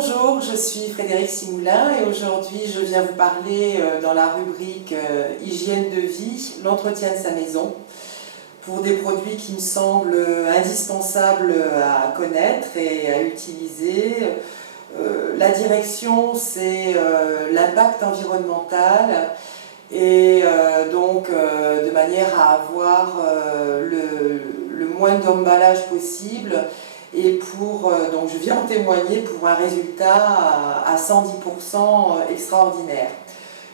Bonjour, je suis Frédéric Simoulin et aujourd'hui je viens vous parler dans la rubrique hygiène de vie, l'entretien de sa maison, pour des produits qui me semblent indispensables à connaître et à utiliser. La direction, c'est l'impact environnemental et de manière à avoir le moins d'emballage possible. Et donc je viens en témoigner pour un résultat à 110% extraordinaire.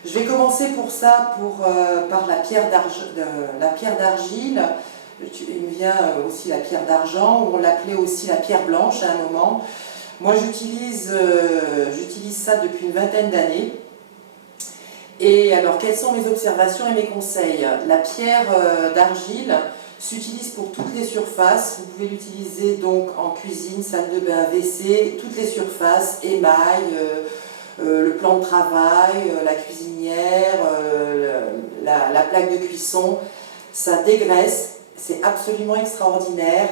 Je vais commencer pour ça par la pierre d'argile. Il me vient aussi la pierre d'argent, ou on l'appelait aussi la pierre blanche à un moment. Moi j'utilise ça depuis une vingtaine d'années. Et alors quelles sont mes observations et mes conseils? La pierre d'argile s'utilise pour toutes les surfaces. Vous pouvez l'utiliser donc en cuisine, salle de bain, WC, toutes les surfaces, émail, le plan de travail, la cuisinière, la plaque de cuisson. Ça dégraisse, c'est absolument extraordinaire.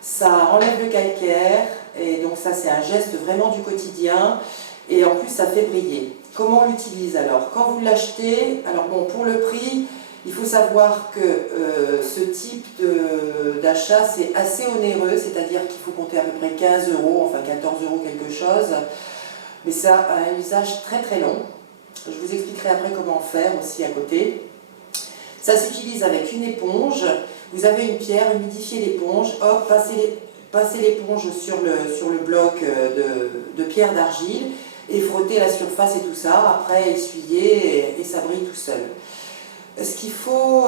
Ça enlève le calcaire et donc ça c'est un geste vraiment du quotidien. Et en plus ça fait briller. Comment on l'utilise alors? Quand vous l'achetez, alors bon, pour le prix, il faut savoir que ce type d'achat, c'est assez onéreux, c'est-à-dire qu'il faut compter à peu près 15 €, enfin 14 € quelque chose, mais ça a un usage très très long. Je vous expliquerai après comment faire aussi à côté. Ça s'utilise avec une éponge. Vous avez une pierre, humidifiez l'éponge, hop, passez l'éponge sur le bloc de pierre d'argile et frottez la surface et tout ça, après essuyez et ça brille tout seul. Ce qu'il faut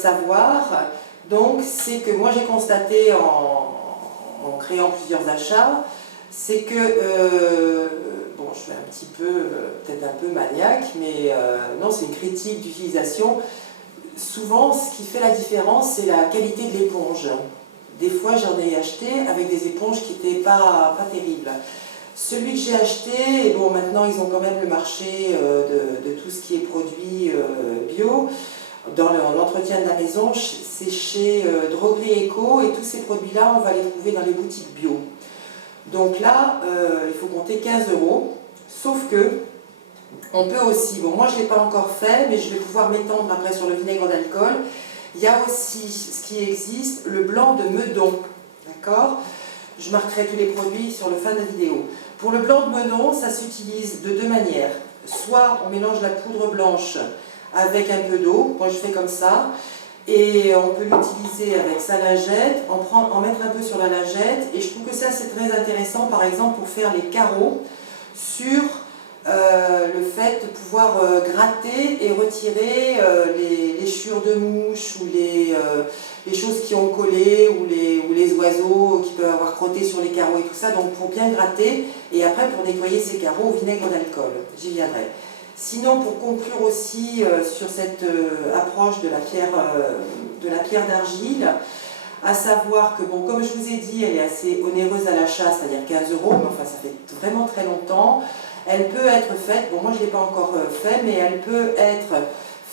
savoir, donc, c'est que moi j'ai constaté en créant plusieurs achats, c'est que, bon, je suis un petit peu, peut-être un peu maniaque, mais non, c'est une critique d'utilisation. Souvent, ce qui fait la différence, c'est la qualité de l'éponge. Des fois, j'en ai acheté avec des éponges qui n'étaient pas terribles. Celui que j'ai acheté, et bon maintenant ils ont quand même le marché de tout ce qui est produit bio, dans l'entretien de la maison, c'est chez Droguerie Eco et tous ces produits-là on va les trouver dans les boutiques bio. Donc là, il faut compter 15 €, sauf que on peut aussi, bon moi je ne l'ai pas encore fait, mais je vais pouvoir m'étendre après sur le vinaigre d'alcool. Il y a aussi ce qui existe, le blanc de Meudon, d'accord? Je marquerai tous les produits sur le fin de la vidéo. Pour le blanc de Meudon, ça s'utilise de deux manières. Soit on mélange la poudre blanche avec un peu d'eau, moi je fais comme ça, et on peut l'utiliser avec sa lingette, en mettre un peu sur la lingette, et je trouve que ça c'est très intéressant par exemple pour faire les carreaux sur le fait de pouvoir gratter et retirer les chiures de mouches ou les choses qui ont collé ou les oiseaux qui peuvent avoir crotté sur les carreaux et tout ça, donc pour bien gratter et après pour nettoyer ces carreaux au vinaigre d'alcool, j'y viendrai. Sinon pour conclure aussi sur cette approche de la pierre d'argile, à savoir que bon, comme je vous ai dit, elle est assez onéreuse à l'achat, c'est-à-dire 15 €, mais enfin ça fait vraiment très longtemps. Elle peut être faite, bon moi je ne l'ai pas encore fait, mais elle peut être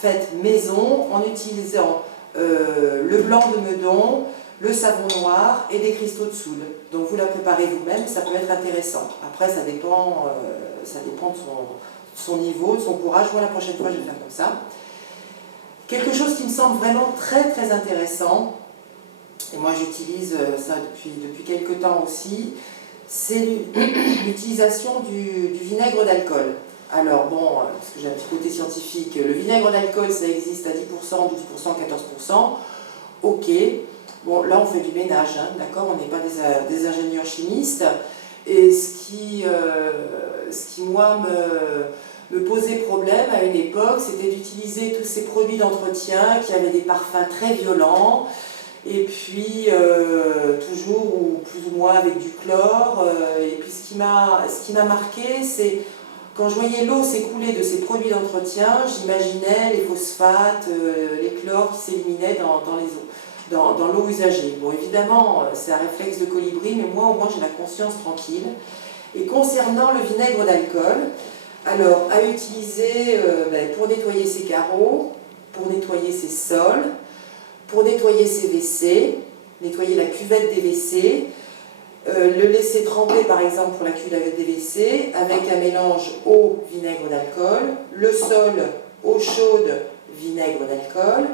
faite maison en utilisant le blanc de Meudon, le savon noir et des cristaux de soude. Donc vous la préparez vous-même, ça peut être intéressant. Après ça dépend de son niveau, de son courage. Moi la prochaine fois je vais faire comme ça. Quelque chose qui me semble vraiment très très intéressant, et moi j'utilise ça depuis quelques temps aussi, c'est l'utilisation du vinaigre d'alcool. Alors bon, parce que j'ai un petit côté scientifique, le vinaigre d'alcool ça existe à 10%, 12%, 14%, ok. Bon là on fait du ménage, hein, d'accord, on n'est pas des ingénieurs chimistes. Et ce qui moi me posait problème à une époque, c'était d'utiliser tous ces produits d'entretien qui avaient des parfums très violents, et puis toujours ou plus ou moins avec du chlore. Et puis ce qui m'a marqué, c'est quand je voyais l'eau s'écouler de ces produits d'entretien, j'imaginais les phosphates, les chlores qui s'éliminaient dans l'eau usagée. Bon évidemment c'est un réflexe de colibri, mais moi au moins j'ai la conscience tranquille. Et concernant le vinaigre d'alcool, alors à utiliser pour nettoyer ses carreaux, pour nettoyer ses sols, pour nettoyer ses WC, nettoyer la cuvette des WC, le laisser tremper par exemple pour la cuve à DVC avec un mélange eau, vinaigre d'alcool, le sol, eau chaude, vinaigre d'alcool,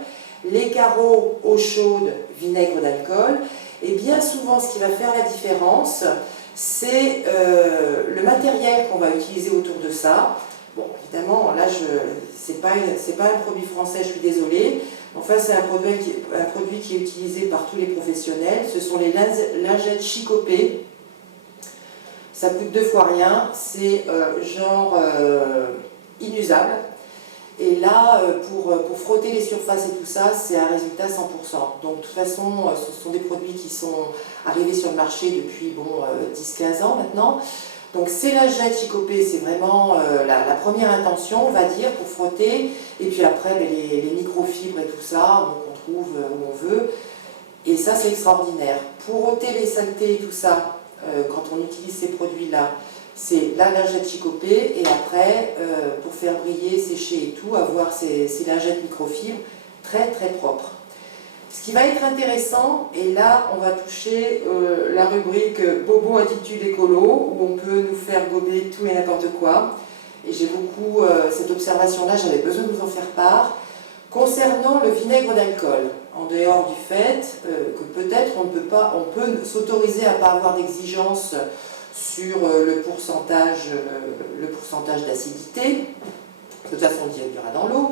les carreaux, eau chaude, vinaigre d'alcool. Et bien souvent, ce qui va faire la différence, c'est le matériel qu'on va utiliser autour de ça. Bon, évidemment, là, c'est pas un produit français, je suis désolée. Enfin, c'est un produit qui est utilisé par tous les professionnels. Ce sont les lingettes Chicopé. Ça coûte 2 fois rien. C'est inusable. Et là, pour frotter les surfaces et tout ça, c'est un résultat 100%. Donc, de toute façon, ce sont des produits qui sont arrivés sur le marché depuis 10-15 ans maintenant. Donc ces lingettes Chicopé, c'est vraiment la première intention, on va dire, pour frotter. Et puis après, les microfibres et tout ça, on trouve où on veut. Et ça, c'est extraordinaire. Pour ôter les saletés et tout ça, quand on utilise ces produits-là, c'est la lingette Chicopé. Et après, pour faire briller, sécher et tout, avoir ces lingettes microfibres très très propres. Ce qui va être intéressant, et là on va toucher la rubrique Bobo attitude écolo, où on peut nous faire gober tout et n'importe quoi. Et j'ai beaucoup cette observation-là, j'avais besoin de vous en faire part. Concernant le vinaigre d'alcool, en dehors du fait que peut-être on peut s'autoriser à ne pas avoir d'exigence sur le pourcentage d'acidité, de toute façon on diluera dans l'eau,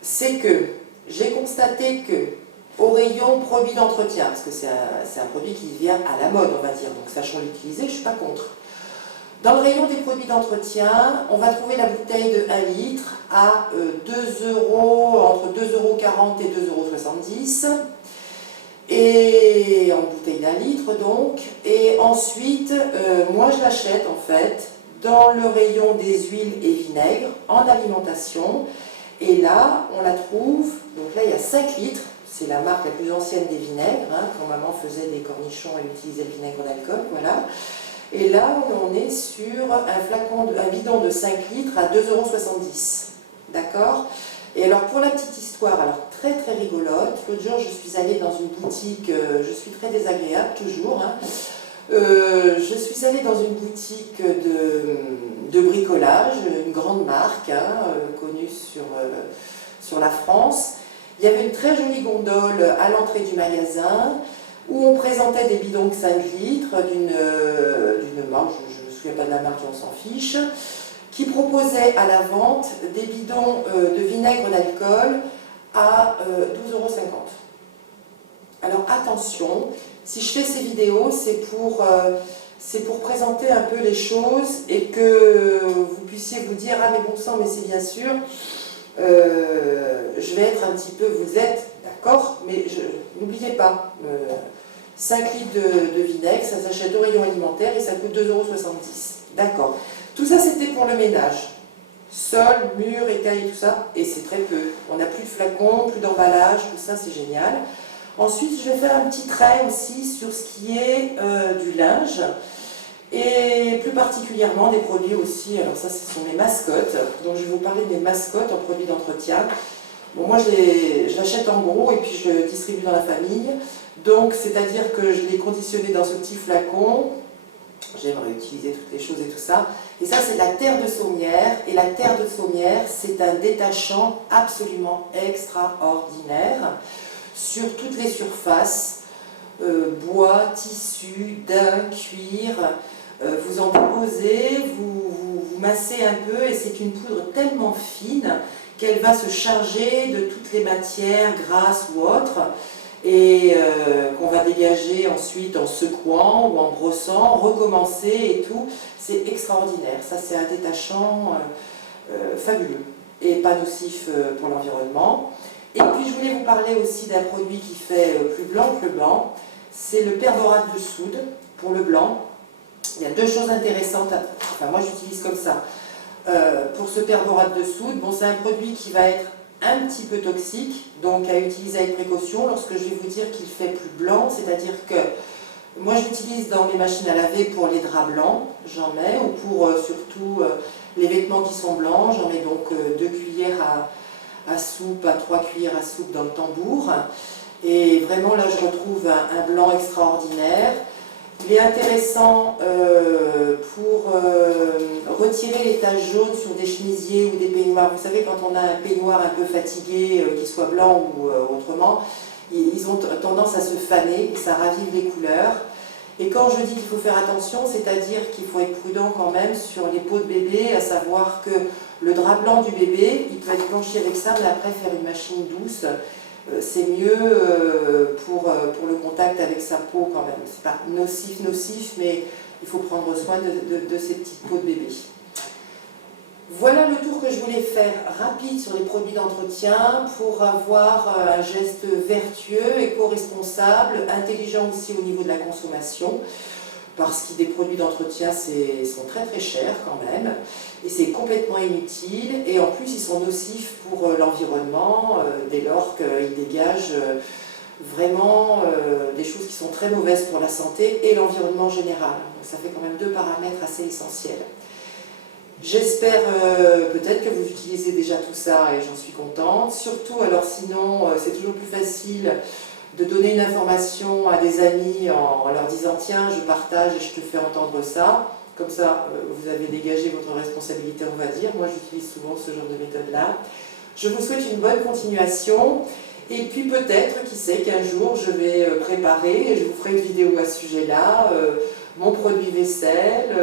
c'est que j'ai constaté que au rayon produits d'entretien, parce que c'est un produit qui vient à la mode, on va dire, donc sachant l'utiliser, je ne suis pas contre. Dans le rayon des produits d'entretien, on va trouver la bouteille de 1 litre à 2 €, entre 2,40 € et 2,70 €, et en bouteille d'1 litre donc. Et ensuite, moi je l'achète en fait dans le rayon des huiles et vinaigres en alimentation, et là on la trouve, donc là il y a 5 litres. C'est la marque la plus ancienne des vinaigres, quand maman faisait des cornichons, elle utilisait le vinaigre d'alcool, voilà. Et là, on est sur un bidon de 5 litres à 2,70 €, d'accord? Et alors, pour la petite histoire, alors très très rigolote, l'autre jour, je suis allée dans une boutique, je suis très désagréable, toujours, je suis allée dans une boutique de bricolage, une grande marque, connue sur la France. Il y avait une très jolie gondole à l'entrée du magasin où on présentait des bidons de 5 litres d'une marque, je ne me souviens pas de la marque, on s'en fiche, qui proposait à la vente des bidons de vinaigre d'alcool à 12,50 €. Alors attention, si je fais ces vidéos, c'est pour présenter un peu les choses et que vous puissiez vous dire « Ah mais bon sang, mais c'est bien sûr ». Je vais être un petit peu, vous êtes, d'accord, mais n'oubliez pas, 5 litres de vinaigre, ça s'achète au rayon alimentaire et ça coûte 2,70 €, d'accord. Tout ça c'était pour le ménage, sol, mur, écailles et tout ça, et c'est très peu. On n'a plus de flacons, plus d'emballage, tout ça c'est génial. Ensuite je vais faire un petit trait aussi sur ce qui est du linge, et plus particulièrement des produits aussi, alors ça ce sont mes mascottes, donc je vais vous parler des mascottes en produits d'entretien. Bon, moi je l'achète en gros et puis je le distribue dans la famille, donc c'est-à-dire que je l'ai conditionné dans ce petit flacon, j'aimerais utiliser toutes les choses et tout ça, et ça c'est la terre de saumière, et la terre de saumière c'est un détachant absolument extraordinaire sur toutes les surfaces, bois, tissu, daim, cuir. Vous en déposez, vous massez un peu et c'est une poudre tellement fine qu'elle va se charger de toutes les matières grasses ou autres et qu'on va dégager ensuite en secouant ou en brossant, recommencer et tout. C'est extraordinaire, ça c'est un détachant fabuleux et pas nocif pour l'environnement. Et puis je voulais vous parler aussi d'un produit qui fait plus blanc que le blanc, c'est le perborate de soude pour le blanc. Il y a 2 choses intéressantes, enfin moi j'utilise comme ça. Pour ce perborate de soude, bon, c'est un produit qui va être un petit peu toxique, donc à utiliser avec précaution lorsque je vais vous dire qu'il fait plus blanc, c'est-à-dire que moi j'utilise dans mes machines à laver pour les draps blancs, j'en mets, ou pour surtout les vêtements qui sont blancs, j'en mets donc 2 cuillères à soupe, à 3 cuillères à soupe dans le tambour, et vraiment là je retrouve un blanc extraordinaire. Il est intéressant pour retirer les taches jaunes sur des chemisiers ou des peignoirs. Vous savez, quand on a un peignoir un peu fatigué, qu'il soit blanc ou autrement, ils ont tendance à se faner et ça ravive les couleurs. Et quand je dis qu'il faut faire attention, c'est-à-dire qu'il faut être prudent quand même sur les peaux de bébé, à savoir que le drap blanc du bébé, il peut être blanchi avec ça, mais après faire une machine douce, c'est mieux pour le contact avec sa peau quand même. C'est pas nocif, mais il faut prendre soin de ces petites peaux de bébé. Voilà le tour que je voulais faire rapide sur les produits d'entretien pour avoir un geste vertueux, éco-responsable, intelligent aussi au niveau de la consommation, parce que des produits d'entretien sont très très chers quand même, et c'est complètement inutile, et en plus ils sont nocifs pour l'environnement, dès lors qu'ils dégagent vraiment des choses qui sont très mauvaises pour la santé et l'environnement en général. Donc ça fait quand même deux paramètres assez essentiels. J'espère peut-être que vous utilisez déjà tout ça et j'en suis contente. Surtout, alors sinon, c'est toujours plus facile de donner une information à des amis en leur disant « Tiens, je partage et je te fais entendre ça ». Comme ça, vous avez dégagé votre responsabilité, on va dire. Moi, j'utilise souvent ce genre de méthode-là. Je vous souhaite une bonne continuation. Et puis peut-être, qui sait, qu'un jour, je vais préparer, et je vous ferai une vidéo à ce sujet-là, mon produit vaisselle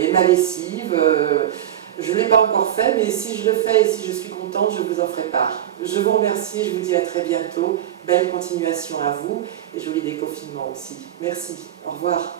et ma lessive. Je ne l'ai pas encore fait, mais si je le fais et si je suis contente, je vous en ferai part. Je vous remercie, je vous dis à très bientôt. Belle continuation à vous et joli déconfinement aussi. Merci, au revoir.